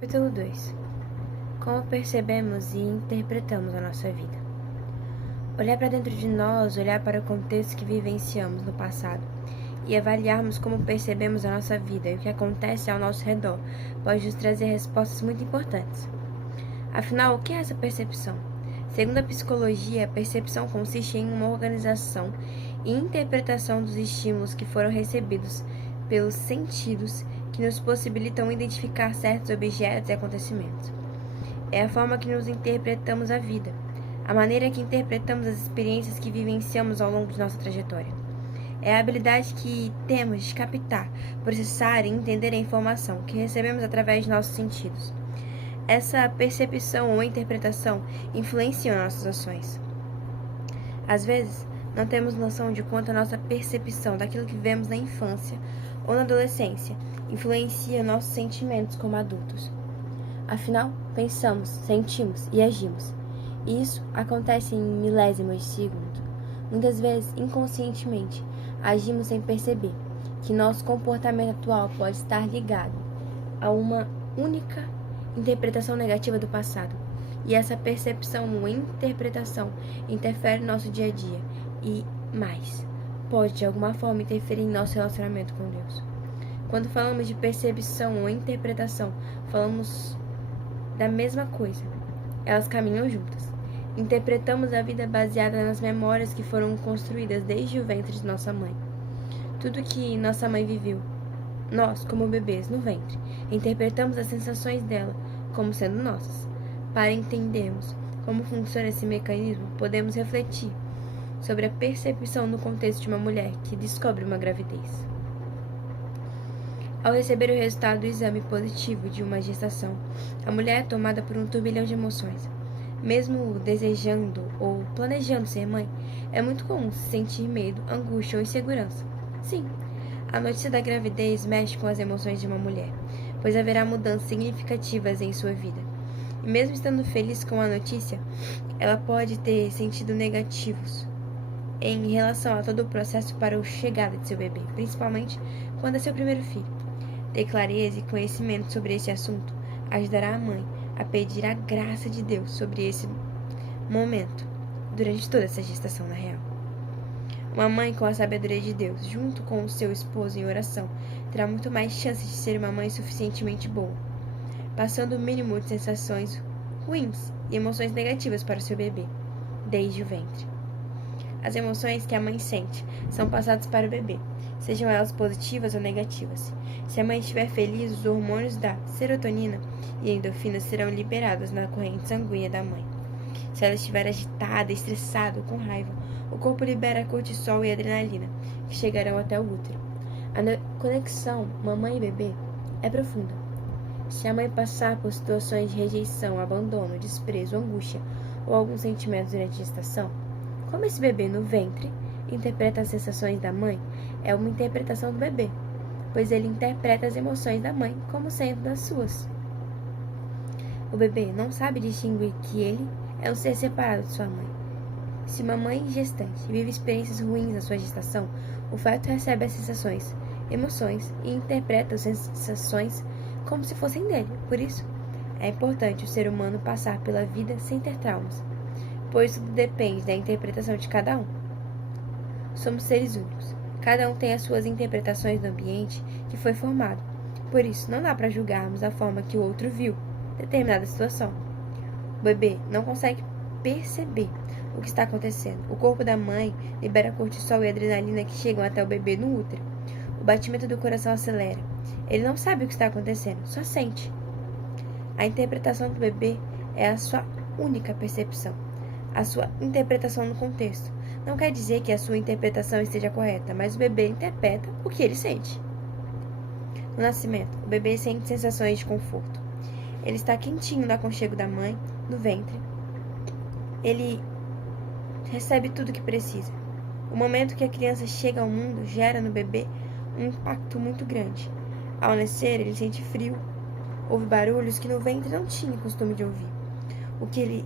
Capítulo 2. Como percebemos e interpretamos a nossa vida. Olhar para dentro de nós, olhar para o contexto que vivenciamos no passado e avaliarmos como percebemos a nossa vida e o que acontece ao nosso redor pode nos trazer respostas muito importantes. Afinal, o que é essa percepção? Segundo a psicologia, a percepção consiste em uma organização e interpretação dos estímulos que foram recebidos pelos sentidos que nos possibilitam identificar certos objetos e acontecimentos. É a forma que nos interpretamos a vida, a maneira que interpretamos as experiências que vivenciamos ao longo de nossa trajetória. É a habilidade que temos de captar, processar e entender a informação que recebemos através de nossos sentidos. Essa percepção ou interpretação influencia nossas ações. Às vezes, não temos noção de quanto a nossa percepção daquilo que vivemos na infância ou na adolescência influencia nossos sentimentos como adultos. Afinal, pensamos, sentimos e agimos. E isso acontece em milésimos de segundo. Muitas vezes, inconscientemente, agimos sem perceber que nosso comportamento atual pode estar ligado a uma única interpretação negativa do passado. E essa percepção ou interpretação interfere no nosso dia a dia e, mais, pode de alguma forma interferir em nosso relacionamento com Deus. Quando falamos de percepção ou interpretação, falamos da mesma coisa. Elas caminham juntas. Interpretamos a vida baseada nas memórias que foram construídas desde o ventre de nossa mãe. Tudo que nossa mãe viveu, nós, como bebês no ventre, interpretamos as sensações dela como sendo nossas. Para entendermos como funciona esse mecanismo, podemos refletir sobre a percepção no contexto de uma mulher que descobre uma gravidez. Ao receber o resultado do exame positivo de uma gestação, a mulher é tomada por um turbilhão de emoções. Mesmo desejando ou planejando ser mãe, é muito comum se sentir medo, angústia ou insegurança. Sim, a notícia da gravidez mexe com as emoções de uma mulher, pois haverá mudanças significativas em sua vida. E mesmo estando feliz com a notícia, ela pode ter sentido negativos em relação a todo o processo para a chegada de seu bebê, principalmente quando é seu primeiro filho. Ter clareza e conhecimento sobre esse assunto ajudará a mãe a pedir a graça de Deus sobre esse momento, durante toda essa gestação na real. Uma mãe com a sabedoria de Deus, junto com o seu esposo em oração, terá muito mais chances de ser uma mãe suficientemente boa, passando o mínimo de sensações ruins e emoções negativas para o seu bebê, desde o ventre. As emoções que a mãe sente são passadas para o bebê, sejam elas positivas ou negativas. Se a mãe estiver feliz, os hormônios da serotonina e endorfina serão liberados na corrente sanguínea da mãe. Se ela estiver agitada, estressada ou com raiva, o corpo libera cortisol e adrenalina, que chegarão até o útero. A conexão mamãe e bebê é profunda. Se a mãe passar por situações de rejeição, abandono, desprezo, angústia ou alguns sentimentos durante a gestação, como esse bebê no ventre interpreta as sensações da mãe, é uma interpretação do bebê, pois ele interpreta as emoções da mãe como sendo das suas. O bebê não sabe distinguir que ele é um ser separado de sua mãe. Se uma mãe gestante vive experiências ruins na sua gestação, o feto recebe as sensações, emoções e interpreta as sensações como se fossem dele. Por isso, é importante o ser humano passar pela vida sem ter traumas, pois tudo depende da interpretação de cada um. Somos seres únicos. Cada um tem as suas interpretações do ambiente que foi formado. Por isso, não dá para julgarmos a forma que o outro viu determinada situação. O bebê não consegue perceber o que está acontecendo. O corpo da mãe libera cortisol e adrenalina que chegam até o bebê no útero. O batimento do coração acelera. Ele não sabe o que está acontecendo, só sente. A interpretação do bebê é a sua única percepção, a sua interpretação no contexto. Não quer dizer que a sua interpretação esteja correta, mas o bebê interpreta o que ele sente. No nascimento, o bebê sente sensações de conforto. Ele está quentinho no aconchego da mãe, no ventre. Ele recebe tudo o que precisa. O momento que a criança chega ao mundo gera no bebê um impacto muito grande. Ao nascer, ele sente frio. Ouve barulhos que no ventre não tinha costume de ouvir. O que ele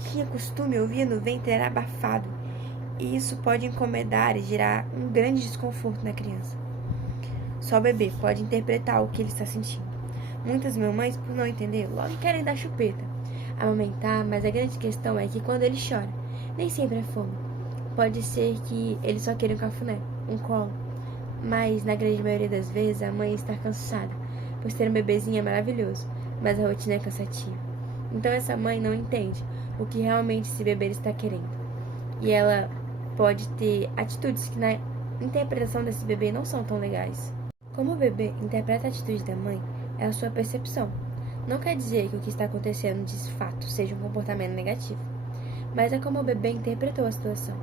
tinha costume de ouvir no ventre era abafado, e isso pode incomodar e gerar um grande desconforto na criança. Só o bebê pode interpretar o que ele está sentindo. Muitas mamães, por não entender, logo querem dar chupeta, amamentar, mas a grande questão é que quando ele chora, nem sempre é fome. Pode ser que ele só queira um cafuné, um colo, mas na grande maioria das vezes a mãe está cansada, pois ter um bebezinho é maravilhoso, mas a rotina é cansativa. Então essa mãe não entende o que realmente esse bebê está querendo. E ela pode ter atitudes que na interpretação desse bebê não são tão legais. Como o bebê interpreta a atitude da mãe, é a sua percepção. Não quer dizer que o que está acontecendo de fato seja um comportamento negativo, mas é como o bebê interpretou a situação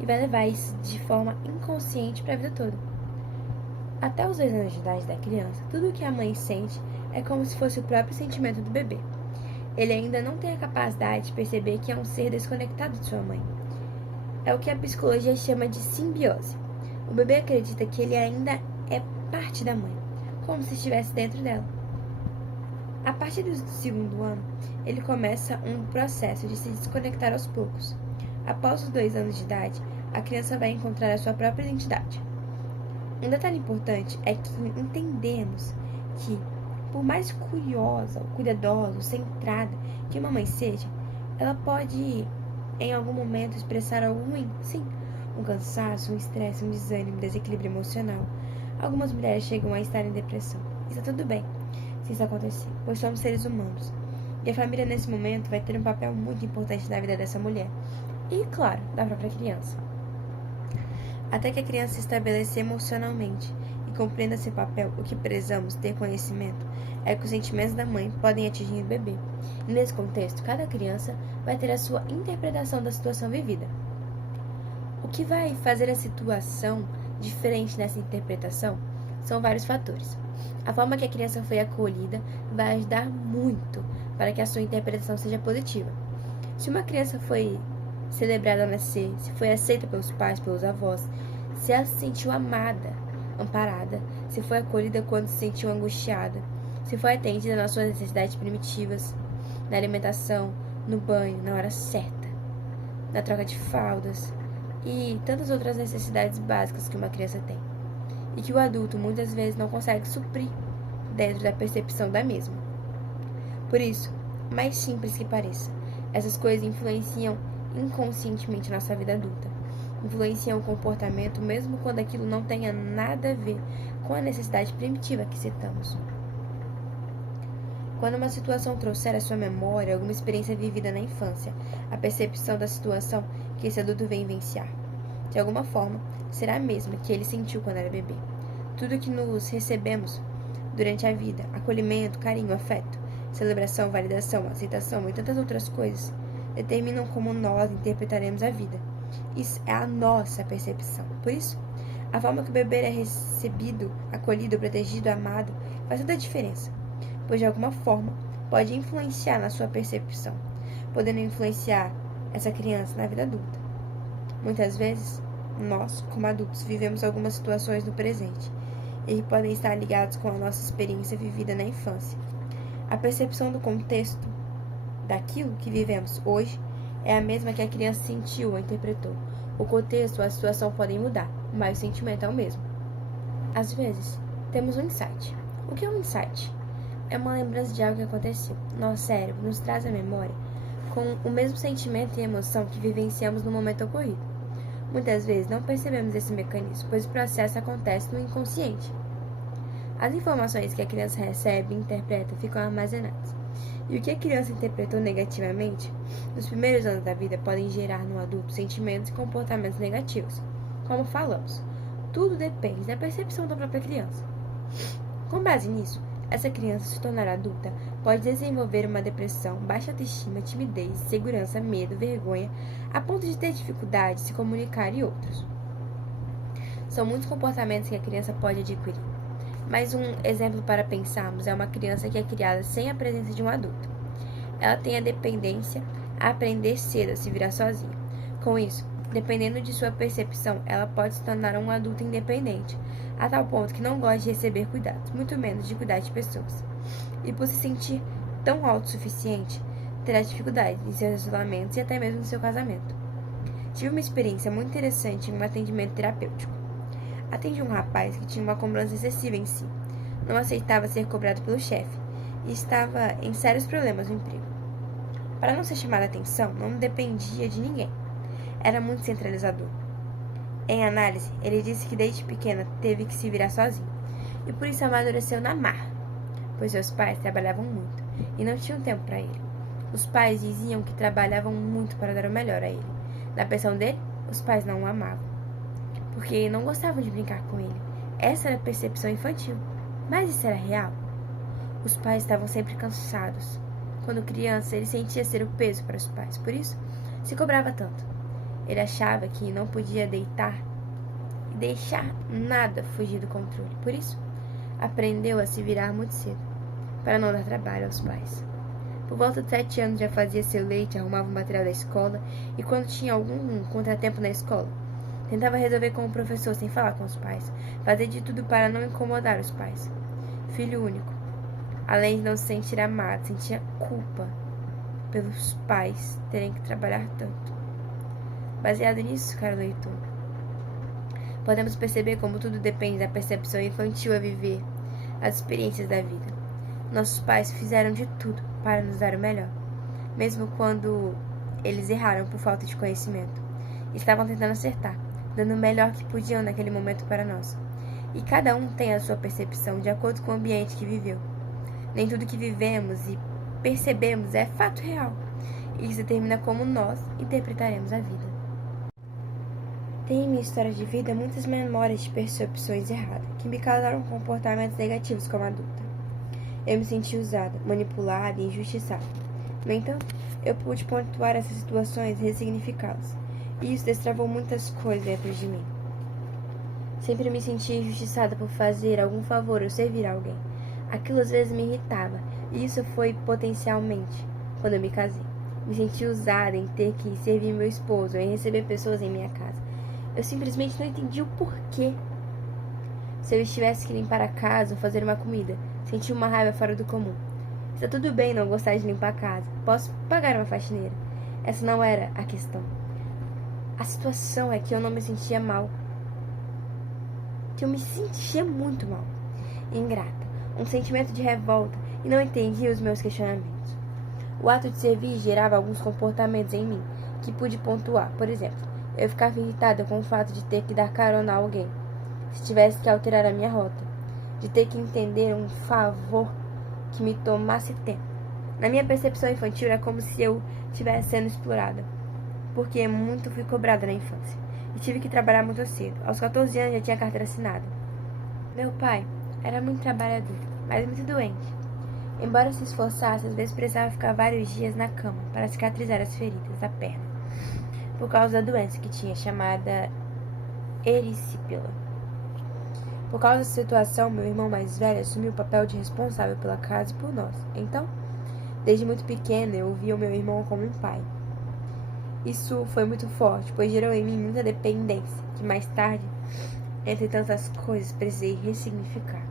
e vai levar isso de forma inconsciente para a vida toda. Até os 2 anos de idade da criança, tudo o que a mãe sente é como se fosse o próprio sentimento do bebê. Ele ainda não tem a capacidade de perceber que é um ser desconectado de sua mãe. É o que a psicologia chama de simbiose. O bebê acredita que ele ainda é parte da mãe, como se estivesse dentro dela. A partir do 2º ano, ele começa um processo de se desconectar aos poucos. Após os 2 anos de idade, a criança vai encontrar a sua própria identidade. Um detalhe importante é que entendemos que, por mais curiosa, cuidadosa, centrada que uma mãe seja, ela pode, em algum momento, expressar algo ruim. Sim, um cansaço, um estresse, um desânimo, um desequilíbrio emocional. Algumas mulheres chegam a estar em depressão. Está tudo bem se isso acontecer, pois somos seres humanos. E a família, nesse momento, vai ter um papel muito importante na vida dessa mulher. E, claro, da própria criança. Até que a criança se estabeleça emocionalmente e compreenda seu papel, o que precisamos ter conhecimento é que os sentimentos da mãe podem atingir o bebê. E nesse contexto, cada criança vai ter a sua interpretação da situação vivida. O que vai fazer a situação diferente nessa interpretação são vários fatores. A forma que a criança foi acolhida vai ajudar muito para que a sua interpretação seja positiva. Se uma criança foi celebrada ao nascer, se foi aceita pelos pais, pelos avós, se ela se sentiu amada, amparada, se foi acolhida quando se sentiu angustiada, se foi atendida nas suas necessidades primitivas, na alimentação, no banho, na hora certa, na troca de fraldas e tantas outras necessidades básicas que uma criança tem, e que o adulto muitas vezes não consegue suprir dentro da percepção da mesma. Por isso, mais simples que pareça, essas coisas influenciam inconscientemente nossa vida adulta. Influenciam o comportamento mesmo quando aquilo não tenha nada a ver com a necessidade primitiva que citamos. Quando uma situação trouxer à sua memória alguma experiência vivida na infância, a percepção da situação que esse adulto vem vivenciar, de alguma forma, será a mesma que ele sentiu quando era bebê. Tudo que nos recebemos durante a vida, acolhimento, carinho, afeto, celebração, validação, aceitação e tantas outras coisas, determinam como nós interpretaremos a vida. Isso é a nossa percepção. Por isso, a forma que o bebê é recebido, acolhido, protegido, amado, faz toda a diferença, pois de alguma forma pode influenciar na sua percepção, podendo influenciar essa criança na vida adulta. Muitas vezes, nós, como adultos, vivemos algumas situações no presente e que podem estar ligados com a nossa experiência vivida na infância. A percepção do contexto daquilo que vivemos hoje é a mesma que a criança sentiu ou interpretou. O contexto ou a situação podem mudar, mas o sentimento é o mesmo. Às vezes, temos um insight. O que é um insight? É uma lembrança de algo que aconteceu. Nosso cérebro nos traz à memória com o mesmo sentimento e emoção que vivenciamos no momento ocorrido. Muitas vezes não percebemos esse mecanismo, pois o processo acontece no inconsciente. As informações que a criança recebe e interpreta ficam armazenadas. E o que a criança interpretou negativamente, nos primeiros anos da vida, podem gerar no adulto sentimentos e comportamentos negativos. Como falamos, tudo depende da percepção da própria criança. Com base nisso, essa criança, se tornar adulta, pode desenvolver uma depressão, baixa autoestima, timidez, insegurança, medo, vergonha, a ponto de ter dificuldade de se comunicar e outros. São muitos comportamentos que a criança pode adquirir. Mas um exemplo para pensarmos é uma criança que é criada sem a presença de um adulto. Ela tem a dependência a aprender cedo a se virar sozinha. Com isso, dependendo de sua percepção, ela pode se tornar um adulto independente, a tal ponto que não gosta de receber cuidados, muito menos de cuidar de pessoas. E por se sentir tão autossuficiente, terá dificuldade em seus relacionamentos e até mesmo no seu casamento. Tive uma experiência muito interessante em um atendimento terapêutico. Atendi um rapaz que tinha uma cobrança excessiva em si. Não aceitava ser cobrado pelo chefe e estava em sérios problemas no emprego. Para não ser chamada a atenção, não dependia de ninguém. Era muito centralizador. Em análise, ele disse que desde pequena teve que se virar sozinho, e por isso amadureceu na marra, pois seus pais trabalhavam muito e não tinham tempo para ele. Os pais diziam que trabalhavam muito para dar o melhor a ele. Na pensão dele, os pais não o amavam, porque não gostavam de brincar com ele. Essa era a percepção infantil. Mas isso era real? Os pais estavam sempre cansados. Quando criança, ele sentia ser o peso para os pais, por isso se cobrava tanto. Ele achava que não podia deitar e deixar nada fugir do controle. Por isso, aprendeu a se virar muito cedo, para não dar trabalho aos pais. Por volta de 7 anos já fazia seu leite, arrumava o material da escola e quando tinha algum contratempo na escola, tentava resolver com o professor sem falar com os pais. Fazia de tudo para não incomodar os pais. Filho único. Além de não se sentir amado, sentia culpa pelos pais terem que trabalhar tanto. Baseado nisso, caro leitor, podemos perceber como tudo depende da percepção infantil a viver as experiências da vida. Nossos pais fizeram de tudo para nos dar o melhor, mesmo quando eles erraram por falta de conhecimento. Estavam tentando acertar, dando o melhor que podiam naquele momento para nós. E cada um tem a sua percepção de acordo com o ambiente que viveu. Nem tudo que vivemos e percebemos é fato real. Isso determina como nós interpretaremos a vida. Tenho em minha história de vida muitas memórias de percepções erradas, que me causaram comportamentos negativos como adulta. Eu me senti usada, manipulada e injustiçada. No entanto, eu pude pontuar essas situações e ressignificá-las, e isso destravou muitas coisas dentro de mim. Sempre me senti injustiçada por fazer algum favor ou servir alguém. Aquilo às vezes me irritava, e isso foi potencialmente quando eu me casei. Me senti usada em ter que servir meu esposo ou em receber pessoas em minha casa. Eu simplesmente não entendi o porquê. Se eu tivesse que limpar a casa ou fazer uma comida, senti uma raiva fora do comum. Está tudo bem não gostar de limpar a casa. Posso pagar uma faxineira. Essa não era a questão. A situação é que eu não me sentia mal. Que eu me sentia muito mal. Ingrata. Um sentimento de revolta e não entendia os meus questionamentos. O ato de servir gerava alguns comportamentos em mim que pude pontuar. Por exemplo, eu ficava irritada com o fato de ter que dar carona a alguém, se tivesse que alterar a minha rota, de ter que entender um favor que me tomasse tempo. Na minha percepção infantil, era como se eu estivesse sendo explorada, porque muito fui cobrada na infância, e tive que trabalhar muito cedo. Aos 14 anos já tinha carteira assinada. Meu pai era muito trabalhador, mas muito doente. Embora se esforçasse, às vezes precisava ficar vários dias na cama para cicatrizar as feridas da perna, por causa da doença que tinha, chamada erisipela. Por causa dessa situação, meu irmão mais velho assumiu o papel de responsável pela casa e por nós. Então, desde muito pequena, eu via o meu irmão como um pai. Isso foi muito forte, pois gerou em mim muita dependência, que mais tarde, entre tantas coisas, precisei ressignificar.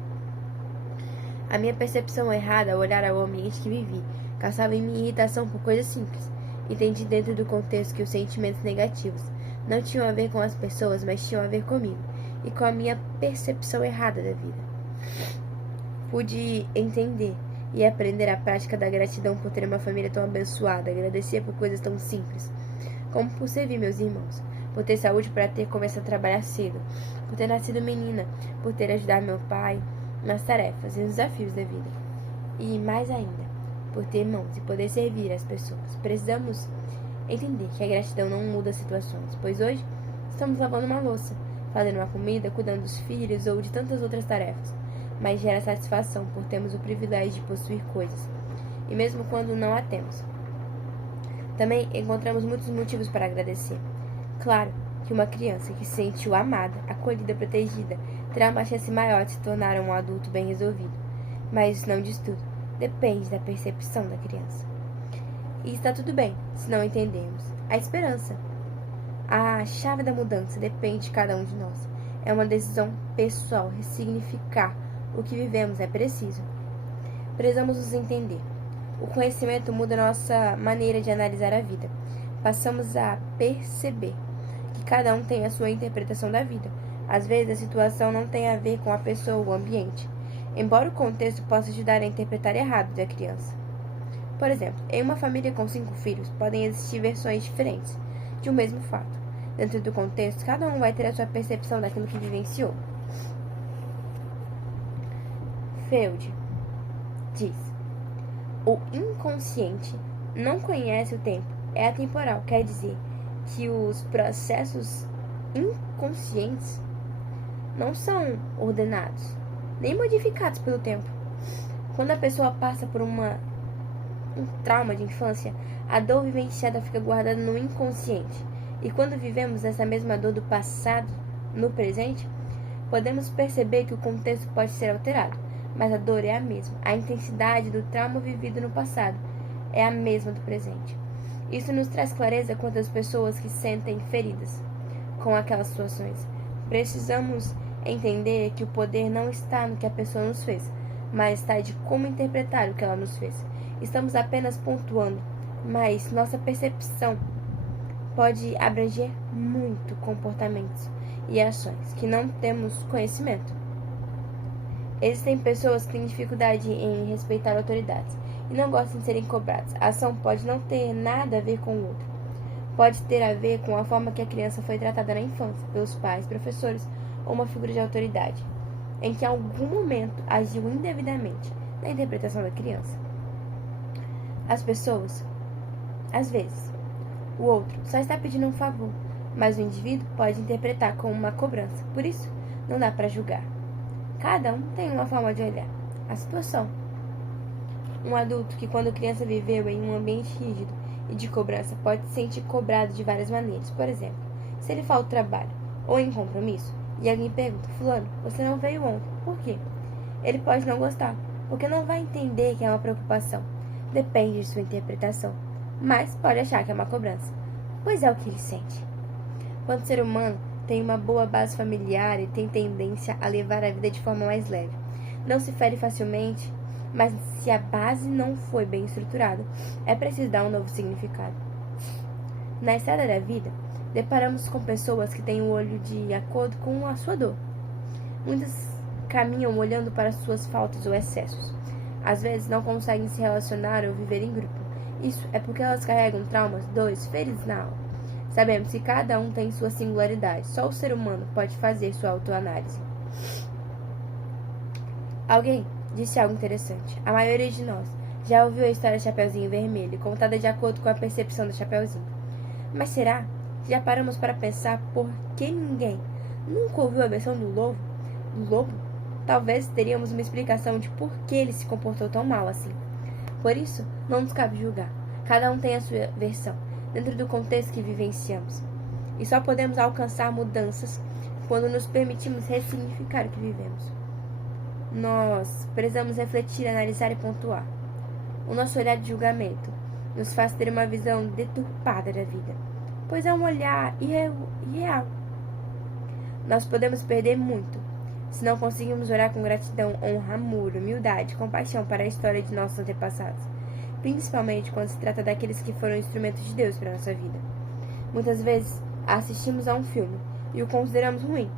A minha percepção errada ao olhar ao ambiente que vivi causava em mim irritação por coisas simples. Entendi dentro do contexto que os sentimentos negativos não tinham a ver com as pessoas, mas tinham a ver comigo e com a minha percepção errada da vida. Pude entender e aprender a prática da gratidão por ter uma família tão abençoada, agradecer por coisas tão simples, como por servir meus irmãos, por ter saúde para ter começado a trabalhar cedo, por ter nascido menina, por ter ajudado meu pai nas tarefas e nos desafios da vida. E mais ainda, por ter mãos e poder servir as pessoas. Precisamos entender que a gratidão não muda as situações, pois hoje estamos lavando uma louça, fazendo uma comida, cuidando dos filhos ou de tantas outras tarefas, mas gera satisfação por termos o privilégio de possuir coisas, e mesmo quando não a temos. Também encontramos muitos motivos para agradecer. Claro que uma criança que se sentiu amada, acolhida, protegida, terá uma chance maior de se tornar um adulto bem resolvido, mas isso não diz tudo. Depende da percepção da criança. E está tudo bem se não entendermos. A esperança. A chave da mudança depende de cada um de nós. É uma decisão pessoal. Ressignificar o que vivemos é preciso. Precisamos nos entender. O conhecimento muda nossa maneira de analisar a vida. Passamos a perceber que cada um tem a sua interpretação da vida. Às vezes a situação não tem a ver com a pessoa ou o ambiente. embora o contexto possa ajudar a interpretar errado da criança. Por exemplo, em uma família com 5 filhos, podem existir versões diferentes de um mesmo fato. Dentro do contexto, cada um vai ter a sua percepção daquilo que vivenciou. Freud diz: o inconsciente não conhece o tempo, é atemporal, quer dizer que os processos inconscientes não são ordenados, nem modificados pelo tempo. Quando a pessoa passa por um trauma de infância, a dor vivenciada fica guardada no inconsciente. E quando vivemos essa mesma dor do passado no presente, podemos perceber que o contexto pode ser alterado, mas a dor é a mesma. A intensidade do trauma vivido no passado é a mesma do presente. Isso nos traz clareza quanto às pessoas que sentem feridas com aquelas situações. Precisamos entender que o poder não está no que a pessoa nos fez, mas está de como interpretar o que ela nos fez. Estamos apenas pontuando, mas nossa percepção pode abranger muito comportamentos e ações que não temos conhecimento. Existem pessoas que têm dificuldade em respeitar autoridades e não gostam de serem cobradas. A ação pode não ter nada a ver com o outro. Pode ter a ver com a forma que a criança foi tratada na infância, pelos pais, professores ou uma figura de autoridade, em que em algum momento agiu indevidamente na interpretação da criança. As pessoas, às vezes, o outro só está pedindo um favor, mas o indivíduo pode interpretar como uma cobrança. Por isso, não dá para julgar. Cada um tem uma forma de olhar a situação. Um adulto que, quando criança, viveu em um ambiente rígido e de cobrança, pode se sentir cobrado de várias maneiras. Por exemplo, se ele falta ao trabalho ou em compromisso e alguém pergunta: fulano, você não veio ontem, por quê? Ele pode não gostar, porque não vai entender que é uma preocupação. Depende de sua interpretação, mas pode achar que é uma cobrança, pois é o que ele sente. Quando o ser humano tem uma boa base familiar e tem tendência a levar a vida de forma mais leve, não se fere facilmente, mas se a base não foi bem estruturada, é preciso dar um novo significado. Na estrada da vida, deparamos com pessoas que têm o olho de acordo com a sua dor. Muitas caminham olhando para suas faltas ou excessos. Às vezes não conseguem se relacionar ou viver em grupo. Isso é porque elas carregam traumas, dores, feridas na alma. Sabemos que cada um tem sua singularidade. Só o ser humano pode fazer sua autoanálise. Alguém disse algo interessante. A maioria de nós já ouviu a história do Chapeuzinho Vermelho, contada de acordo com a percepção do Chapeuzinho. Mas será que já paramos para pensar por que ninguém nunca ouviu a versão do lobo? Talvez teríamos uma explicação de por que ele se comportou tão mal assim. Por isso, não nos cabe julgar. Cada um tem a sua versão, dentro do contexto que vivenciamos. E só podemos alcançar mudanças quando nos permitimos ressignificar o que vivemos. Nós precisamos refletir, analisar e pontuar. O nosso olhar de julgamento nos faz ter uma visão deturpada da vida, pois é um olhar irreal. Nós podemos perder muito se não conseguimos olhar com gratidão, honra, amor, humildade e compaixão para a história de nossos antepassados, principalmente quando se trata daqueles que foram instrumentos de Deus para a nossa vida. Muitas vezes assistimos a um filme e o consideramos ruim,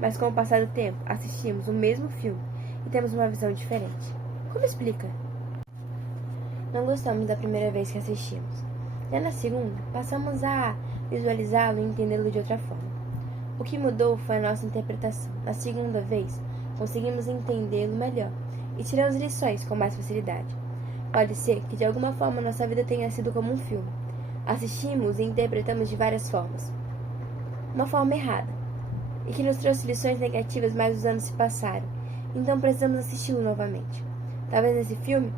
mas com o passar do tempo assistimos o mesmo filme e temos uma visão diferente. Como explica? Não gostamos da primeira vez que assistimos. Já na segunda, passamos a visualizá-lo e entendê-lo de outra forma. O que mudou foi a nossa interpretação. Na segunda vez, conseguimos entendê-lo melhor e tiramos lições com mais facilidade. Pode ser que de alguma forma nossa vida tenha sido como um filme. Assistimos e interpretamos de várias formas. Uma forma errada, e que nos trouxe lições negativas, mas os anos se passaram. Então precisamos assisti-lo novamente. Talvez nesse filme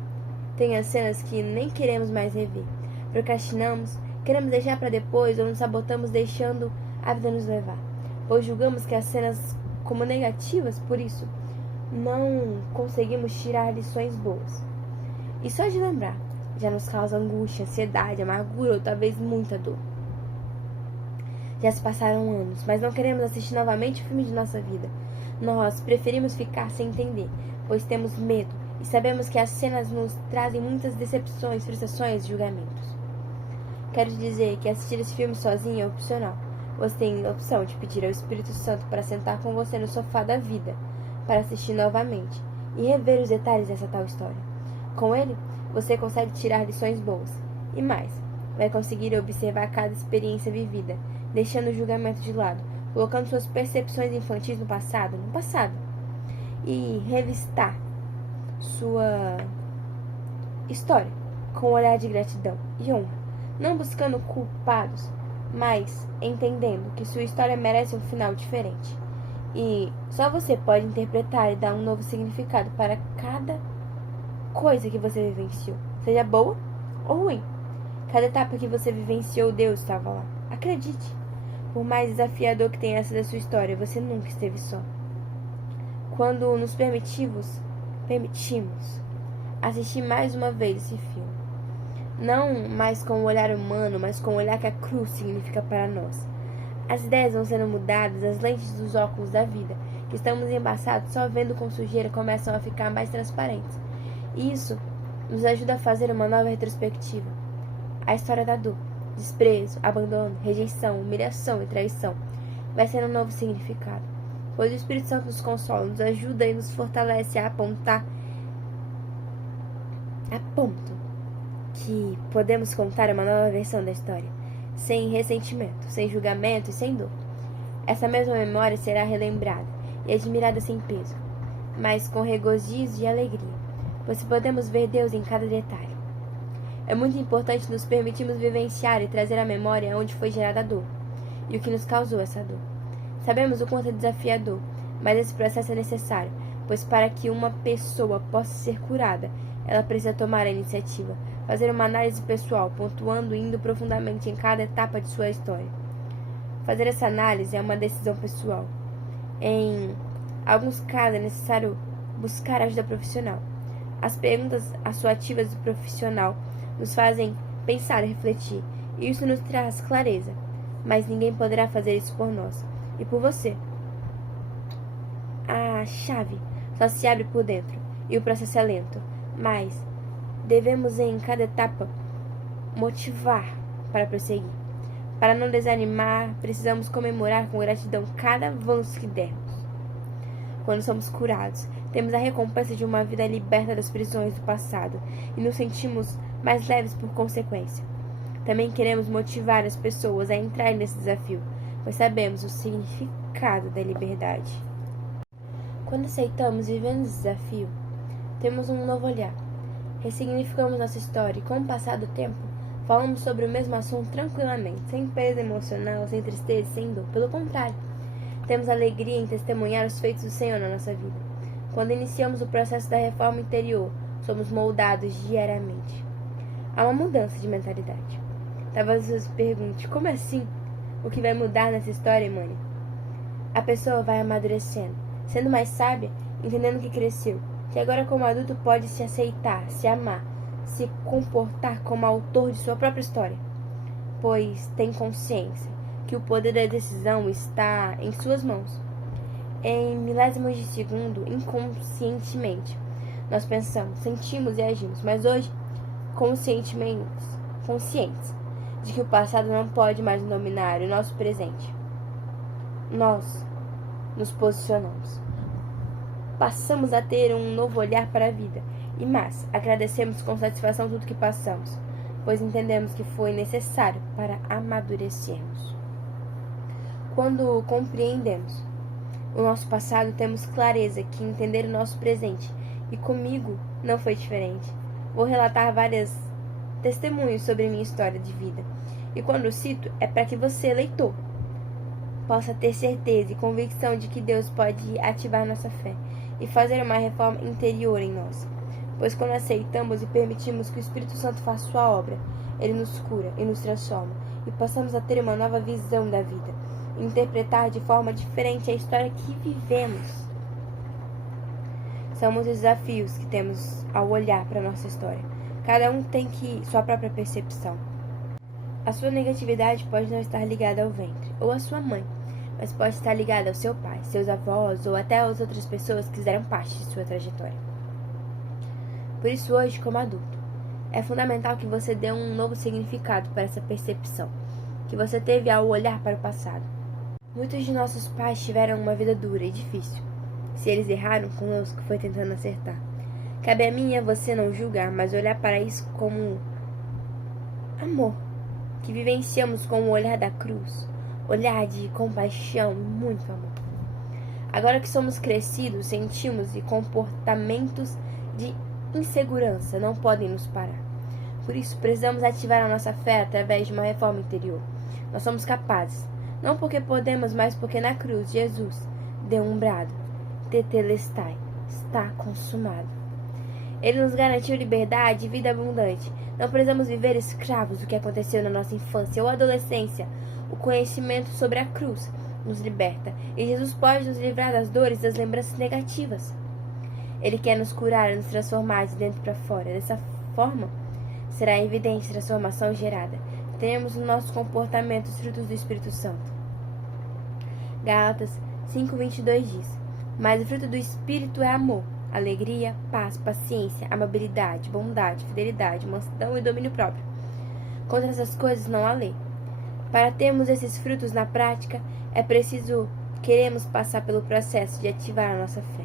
tenha cenas que nem queremos mais rever. Procrastinamos, queremos deixar para depois ou nos sabotamos deixando a vida nos levar. Ou julgamos que as cenas como negativas, por isso não conseguimos tirar lições boas. E só de lembrar já nos causa angústia, ansiedade, amargura ou talvez muita dor. Já se passaram anos, mas não queremos assistir novamente o filme de nossa vida. Nós preferimos ficar sem entender, pois temos medo e sabemos que as cenas nos trazem muitas decepções, frustrações e julgamentos. Quero dizer que assistir esse filme sozinho é opcional. Você tem a opção de pedir ao Espírito Santo para sentar com você no sofá da vida, para assistir novamente e rever os detalhes dessa tal história. Com ele, você consegue tirar lições boas. E mais, vai conseguir observar cada experiência vivida, deixando o julgamento de lado, colocando suas percepções infantis no passado, e revistar sua história com um olhar de gratidão e honra, não buscando culpados, mas entendendo que sua história merece um final diferente. E só você pode interpretar e dar um novo significado para cada coisa que você vivenciou, seja boa ou ruim. Cada etapa que você vivenciou, Deus estava lá. Acredite, por mais desafiador que tenha sido a sua história, você nunca esteve só. Quando nos permitimos assistir mais uma vez esse filme, não mais com o olhar humano, mas com o olhar que a cruz significa para nós. As ideias vão sendo mudadas, as lentes dos óculos da vida, que estamos embaçados só vendo com sujeira, começam a ficar mais transparentes. E isso nos ajuda a fazer uma nova retrospectiva. A história da dor, desprezo, abandono, rejeição, humilhação e traição vai sendo um novo significado, pois o Espírito Santo nos consola, nos ajuda e nos fortalece a apontar a ponto que podemos contar uma nova versão da história, sem ressentimento, sem julgamento e sem dor. Essa mesma memória será relembrada e admirada sem peso, mas com regozijo e alegria, pois podemos ver Deus em cada detalhe. É muito importante nos permitirmos vivenciar e trazer à memória onde foi gerada a dor e o que nos causou essa dor. Sabemos o quanto é desafiador, mas esse processo é necessário, pois para que uma pessoa possa ser curada, ela precisa tomar a iniciativa, fazer uma análise pessoal, pontuando e indo profundamente em cada etapa de sua história. Fazer essa análise é uma decisão pessoal. Em alguns casos é necessário buscar ajuda profissional. As perguntas assoativas do profissional nos fazem pensar e refletir, e isso nos traz clareza, mas ninguém poderá fazer isso por nós e por você. A chave só se abre por dentro, e o processo é lento, mas devemos em cada etapa motivar para prosseguir. Para não desanimar, precisamos comemorar com gratidão cada avanço que dermos. Quando somos curados, temos a recompensa de uma vida liberta das prisões do passado e nos sentimos mais leves por consequência. Também queremos motivar as pessoas a entrar nesse desafio, pois sabemos o significado da liberdade. Quando aceitamos viver nesse desafio, temos um novo olhar. Ressignificamos nossa história e, com o passar do tempo, falamos sobre o mesmo assunto tranquilamente, sem peso emocional, sem tristeza, sem dor. Pelo contrário, temos alegria em testemunhar os feitos do Senhor na nossa vida. Quando iniciamos o processo da reforma interior, somos moldados diariamente. Há uma mudança de mentalidade. Talvez você se pergunte, como assim? O que vai mudar nessa história, mãe? A pessoa vai amadurecendo, sendo mais sábia, entendendo que cresceu, que agora como adulto pode se aceitar, se amar, se comportar como autor de sua própria história, pois tem consciência que o poder da decisão está em suas mãos. Em milésimos de segundo, inconscientemente, nós pensamos, sentimos e agimos, mas hoje, conscientes de que o passado não pode mais dominar o nosso presente, nós nos posicionamos. Passamos a ter um novo olhar para a vida, e mais, agradecemos com satisfação tudo que passamos, pois entendemos que foi necessário para amadurecermos. Quando compreendemos o nosso passado, temos clareza que entender o nosso presente, e comigo não foi diferente. Vou relatar vários testemunhos sobre minha história de vida, e quando cito, é para que você, leitor, possa ter certeza e convicção de que Deus pode ativar nossa fé e fazer uma reforma interior em nós. Pois quando aceitamos e permitimos que o Espírito Santo faça sua obra, ele nos cura e nos transforma, e passamos a ter uma nova visão da vida, e interpretar de forma diferente a história que vivemos. São muitos desafios que temos ao olhar para a nossa história. Cada um tem sua própria percepção. A sua negatividade pode não estar ligada ao ventre ou à sua mãe, mas pode estar ligada ao seu pai, seus avós ou até às outras pessoas que fizeram parte de sua trajetória. Por isso hoje, como adulto, é fundamental que você dê um novo significado para essa percepção que você teve ao olhar para o passado. Muitos de nossos pais tiveram uma vida dura e difícil, Se eles erraram conosco, foi tentando acertar. Cabe a mim e a você não julgar, mas olhar para isso como amor, que vivenciamos com o olhar da cruz, olhar de compaixão e muito amor. Agora que somos crescidos, sentimos e comportamentos de insegurança não podem nos parar. Por isso, precisamos ativar a nossa fé através de uma reforma interior. Nós somos capazes, não porque podemos, mas porque na cruz Jesus deu um brado: Tetelestai, está consumado. Ele nos garantiu liberdade e vida abundante. Não precisamos viver escravos do que aconteceu na nossa infância ou adolescência. O conhecimento sobre a cruz nos liberta, e Jesus pode nos livrar das dores e das lembranças negativas. Ele quer nos curar e nos transformar de dentro para fora. Dessa forma, será evidente a transformação gerada. Teremos no nosso comportamento os frutos do Espírito Santo. Gálatas 5:22 diz: mas o fruto do Espírito é amor, alegria, paz, paciência, amabilidade, bondade, fidelidade, mansidão e domínio próprio. Contra essas coisas não há lei. Para termos esses frutos na prática, é preciso queremos passar pelo processo de ativar a nossa fé,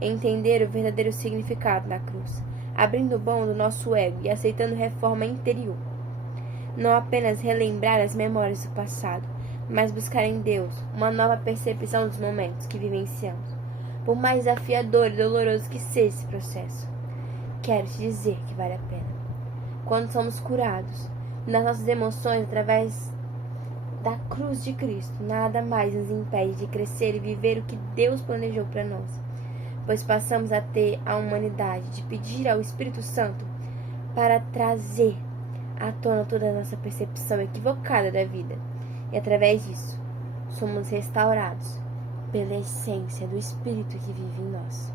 entender o verdadeiro significado da cruz, abrindo mão do nosso ego e aceitando reforma interior. Não apenas relembrar as memórias do passado, mas buscar em Deus uma nova percepção dos momentos que vivenciamos, por mais desafiador e doloroso que seja esse processo. Quero te dizer que vale a pena. Quando somos curados nas nossas emoções através da cruz de Cristo, nada mais nos impede de crescer e viver o que Deus planejou para nós, pois passamos a ter a humanidade de pedir ao Espírito Santo para trazer à tona toda a nossa percepção equivocada da vida, e através disso somos restaurados pela essência do Espírito que vive em nós.